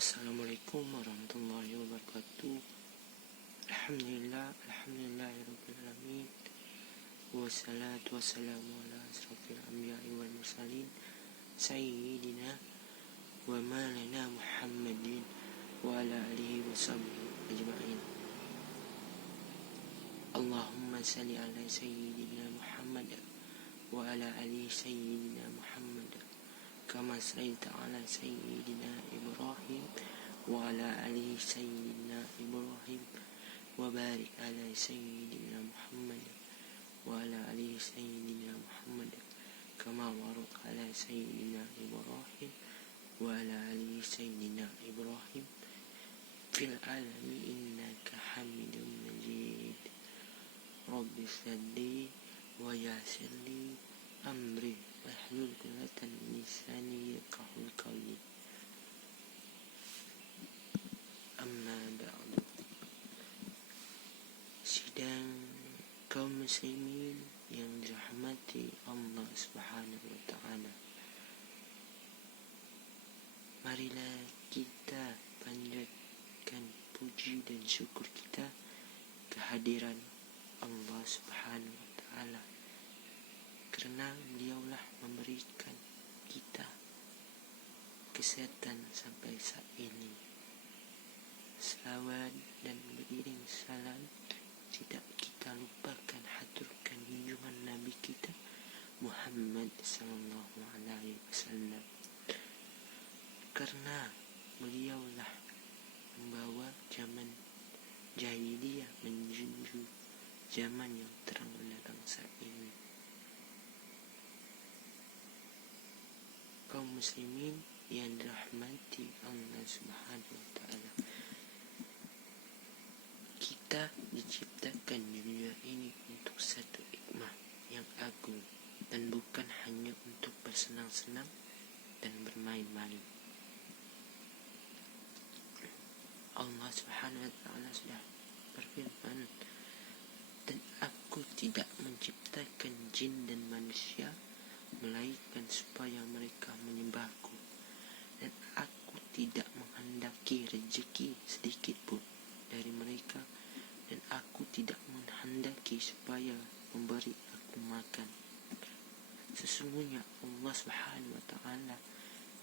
Assalamualaikum warahmatullahi wabarakatuh. Alhamdulillahirabbil alamin. Wassalatu wassalamu ala asrofil anbiya'i wal mursalin sayyidina wa maulana Muhammadin wa ala alihi wa sahbihi ajma'in. Allahumma salli ala sayyidina Muhammad wa ala ali sayyidina Muhammad kama sallaita ala sayyidina Ibrahim wa ala ali sayyidina Ibrahim wa barik ala sayyidina Muhammad wa ala ali sayyidina Muhammad kama barakta ala sayyidina Ibrahim wa ala ali sayyidina Ibrahim fil alamin innaka Hamidum Majid. Rabbi shalli wa yassirli amri wahlul 'uqdatam min lisani yafqahu qawli. Amma ba'du. Sidang kaum muslimin yang dirahmati Allah Subhanahu wa ta'ala, marilah kita panjatkan puji dan syukur kita kehadiran Allah Subhanahu wa ta'ala, karena beliaulah memberikan kita kesehatan sampai saat ini. Salawat dan beriring salam tidak kita lupakan haturkan junjungan Nabi kita Muhammad sallallahu alaihi wasallam, karena beliaulah membawa zaman jahiliyah menuju zaman yang terang benderang saat ini. Kaum muslimin yang dirahmati Allah Subhanahu wa ta'ala, kita diciptakan di dunia ini untuk satu hikmah yang agung dan bukan hanya untuk bersenang-senang dan bermain-main. Allah Subhanahu wa ta'ala sudah berfirman, dan aku tidak menciptakan jin dan manusia melainkan supaya mereka menyembahku, dan aku tidak menghendaki rezeki sedikit pun dari mereka, dan aku tidak menghendaki supaya memberi aku makan. Sesungguhnya Allah Subhanahu wa ta'ala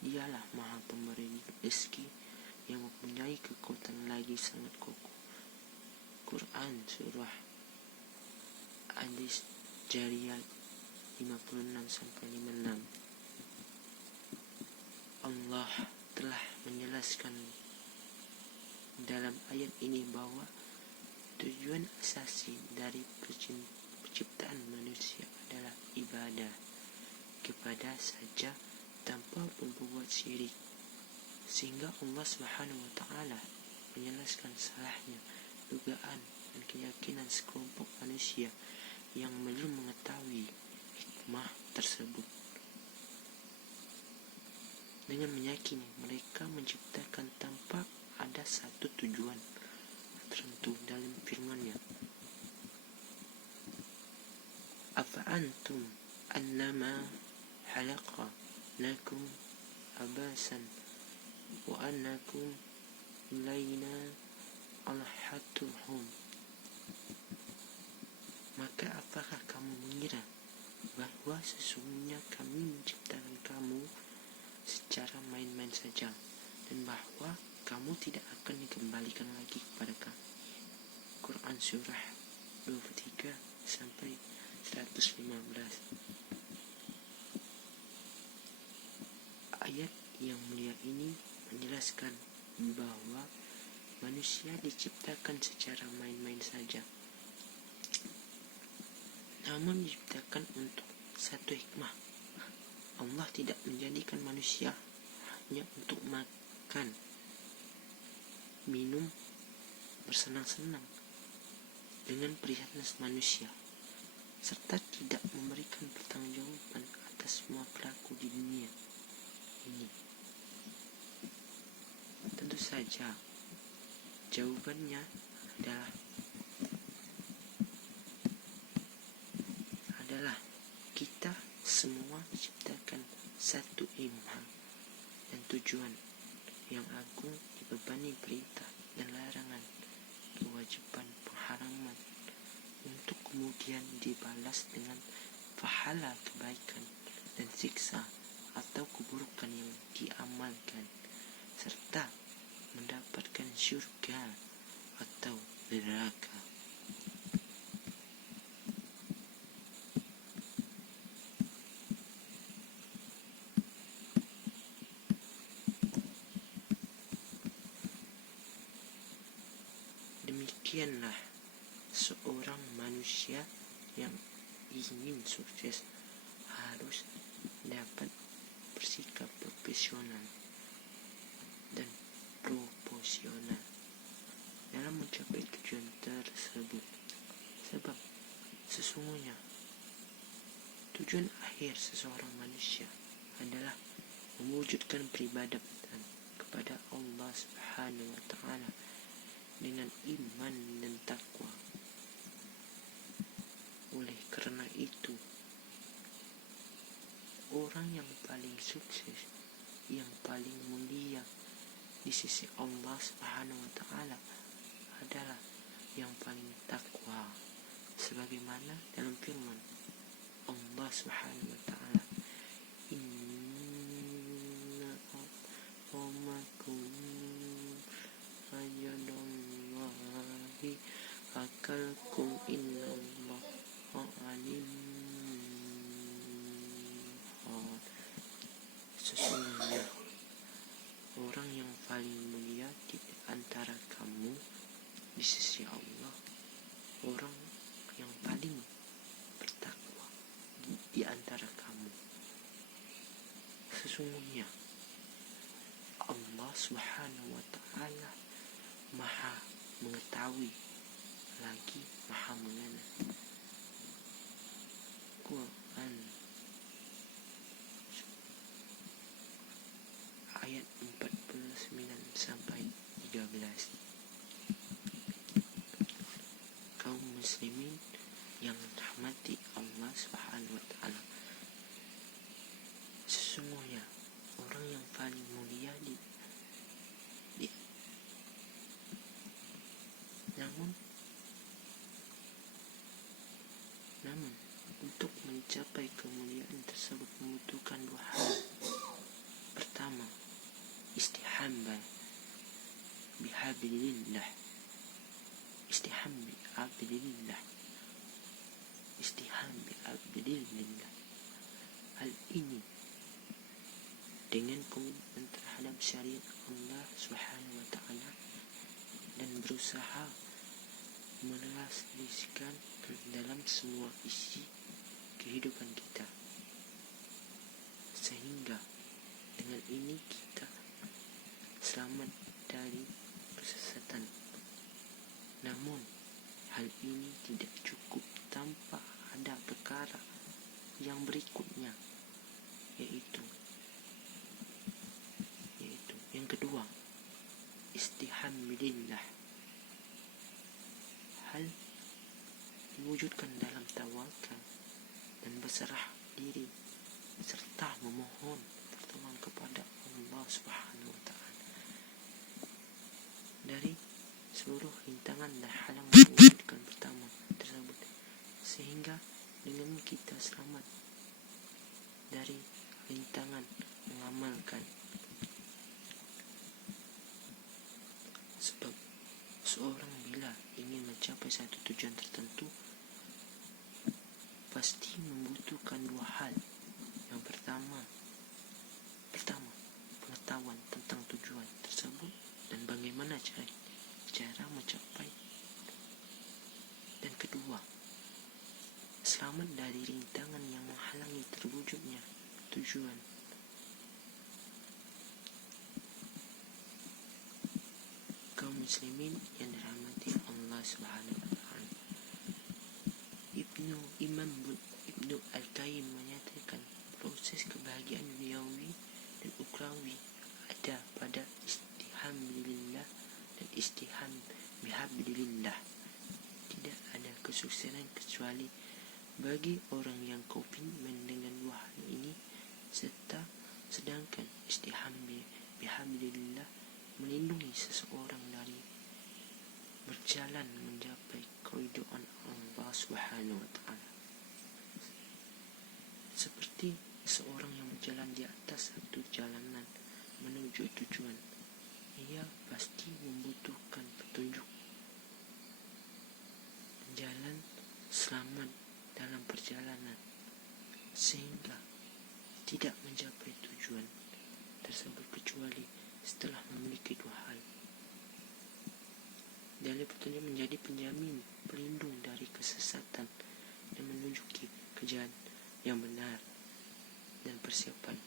dialah maha pemberi rezeki yang mempunyai kekuatan lagi sangat kokoh. Quran surah Al-Jariyat 56-56. Allah telah menjelaskan dalam ayat ini bahwa tujuan asasi dari penciptaan manusia adalah ibadah kepada saja tanpa berbuat syirik, sehingga Allah Subhanahu wa ta'ala menjelaskan salahnya dugaan dan keyakinan sekelompok manusia yang belum mengetahui hikmah tersebut, dengan meyakini mereka menciptakan tanpa ada satu tujuan tertentu dalam firman-Nya. Afa antum annama halaqa lakum abasan wa annakum ilaina alhatuhum. Maka apakah kamu mengira bahwa sesungguhnya kami menciptakan kamu secara main-main saja, dan bahwa kamu tidak akan dikembalikan lagi kepada kami? Quran surah 23 sampai 115. Ayat yang mulia ini menjelaskan bahwa manusia diciptakan secara main-main saja, namun diciptakan untuk satu hikmah. Allah tidak menjadikan manusia hanya untuk makan, minum, bersenang-senang dengan perhiasan manusia, serta tidak memberikan pertanggungjawaban atas semua perilaku di dunia ini. Tentu saja jawabannya adalah kita semua diciptakan satu ilham dan tujuan, yang agung dibebani perintah dan larangan, kewajiban pengharaman, untuk kemudian dibalas dengan pahala kebaikan dan siksa atau keburukan yang diamalkan, serta mendapatkan syurga atau neraka. Demikianlah seorang manusia yang ingin sukses harus dapat bersikap profesional dan proporsional dalam mencapai tujuan tersebut. Sebab sesungguhnya tujuan akhir seseorang manusia adalah mewujudkan peribadatan kepada Allah Subhanahu wa Ta'ala dengan iman dan takwa. Oleh karena itu, orang yang paling sukses, yang paling mulia di sisi Allah Subhanahu wa Ta'ala adalah yang paling takwa, sebagaimana dalam firman Allah Subhanahu wa Ta'ala, inna akramakum indallahi atqakum innallaha alimun. Sesungguhnya orang yang paling mulia di antara kamu di sisi Allah, orang yang paling bertakwa di antara kamu. Sesungguhnya Allah Subhanahu wa Ta'ala Maha mengetahui lagi Maha mengenal. Quran ayat 49 sampai 13. Kaum muslimin yang dirahmati Allah Subhanahu wa Ta'ala, sesungguhnya orang yang paling mulia namun untuk mencapai kemuliaan tersebut membutuhkan dua hal. Pertama, istihamba bihablillah. Istiham bihablillah. Hal ini dengan komitmen terhadap syariat Allah Subhanahu wa Ta'ala dan berusaha merealisasikan dalam semua isi kehidupan kita, sehingga dengan ini kita selamat dari kesesatan. Namun hal ini tidak cukup tanpa ada perkara yang berikutnya, yaitu yang kedua, istihamilillah. Hal diwujudkan dalam tawakal dan berserah diri serta memohon pertolongan kepada Allah Subhanahu wa Ta'ala dari seluruh rintangan dan halangan mewujudkan pertama tersebut, sehingga dengan kita selamat dari rintangan mengamalkan. Sebab seorang bila ingin mencapai satu tujuan tertentu pasti membutuhkan dua hal. Yang pertama pengetahuan tentang tujuan tersebut dan bagaimana cara mencapai. Dan kedua, selamat dari rintangan yang menghalangi terwujudnya tujuan. Kaum muslimin yang dirahmati Allah Subhanahu wa Ta'ala, Imam Ibnu Al-Qayyim menyatakan proses kebahagiaan duniawi dan ukhrawi ada pada istihamilillah dan istiham bihablillah. Tidak ada kesuksesan kecuali bagi orang yang komitmen dengan dua hal ini, sedangkan istiham bihablillah seseorang dari berjalan mencapai keridhaan Allah Subhanahu wa Ta'ala. Seperti seorang yang berjalan di atas satu jalanan menuju tujuan, ia pasti membutuhkan petunjuk jalan selamat dalam perjalanan, sehingga tidak mencapai tujuan tersebut kecuali setelah memiliki dua hal. Dalil petunjuk menjadi penjamin pelindung dari kesesatan dan menunjuki kejalan yang benar, dan persiapan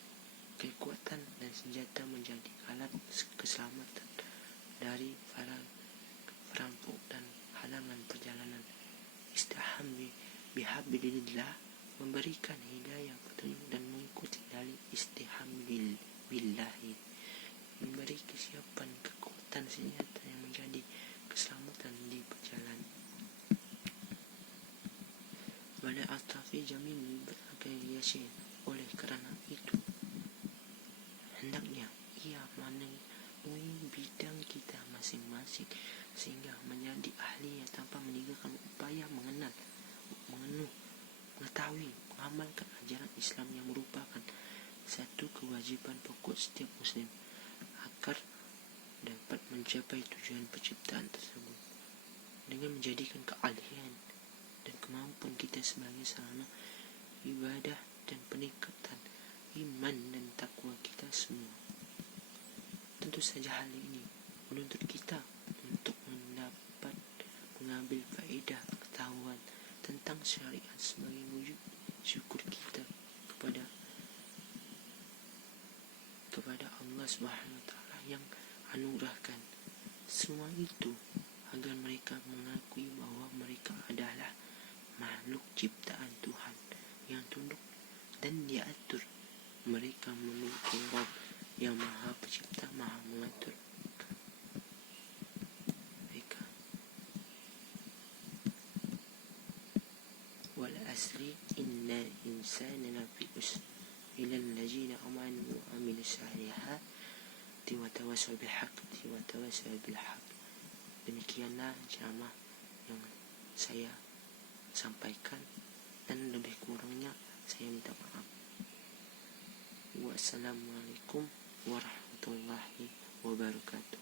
kekuatan dan senjata menjadi alat keselamatan dari para perampok dan halangan perjalanan. Istiham bihablillah memberikan hidayah petunjuk dan mengikuti dalil istiham billahi, memberi kesiapan kekuatan senjata yang menjadi keselamatan di perjalanan. Pada Al-Tafi Jamil berbagai yasin. Oleh kerana itu, hendaknya ia menemui bidang kita masing-masing sehingga menjadi ahli tanpa meninggalkan upaya mengetahui, mengamalkan ajaran Islam yang merupakan satu kewajiban pokok setiap muslim agar dapat mencapai tujuan penciptaan tersebut dengan menjadikan keahlian dan kemampuan kita sebagai sarana ibadah dan peningkatan iman dan takwa kita semua. Tentu saja hal ini menuntut kita untuk mengambil faedah pengetahuan tentang syariat sebagai wujud syukur kita kepada Allah Subhanahu wa Ta'ala yang anugerahkan semua itu agar mereka mengakui bahwa mereka adalah makhluk ciptaan Tuhan yang tunduk dan diatur. Mereka memiliki Rabb yang Maha Pencipta, Maha Mengatur mereka. Wal asri innal insana lafi khusr illa allazina amanu wa amilus salihati wa tawassaw bil haqqi wa tawassaw bil haqq. Demikianlah ceramah yang saya sampaikan, dan lebih kurangnya saya minta maaf. Wassalamualaikum warahmatullahi wabarakatuh.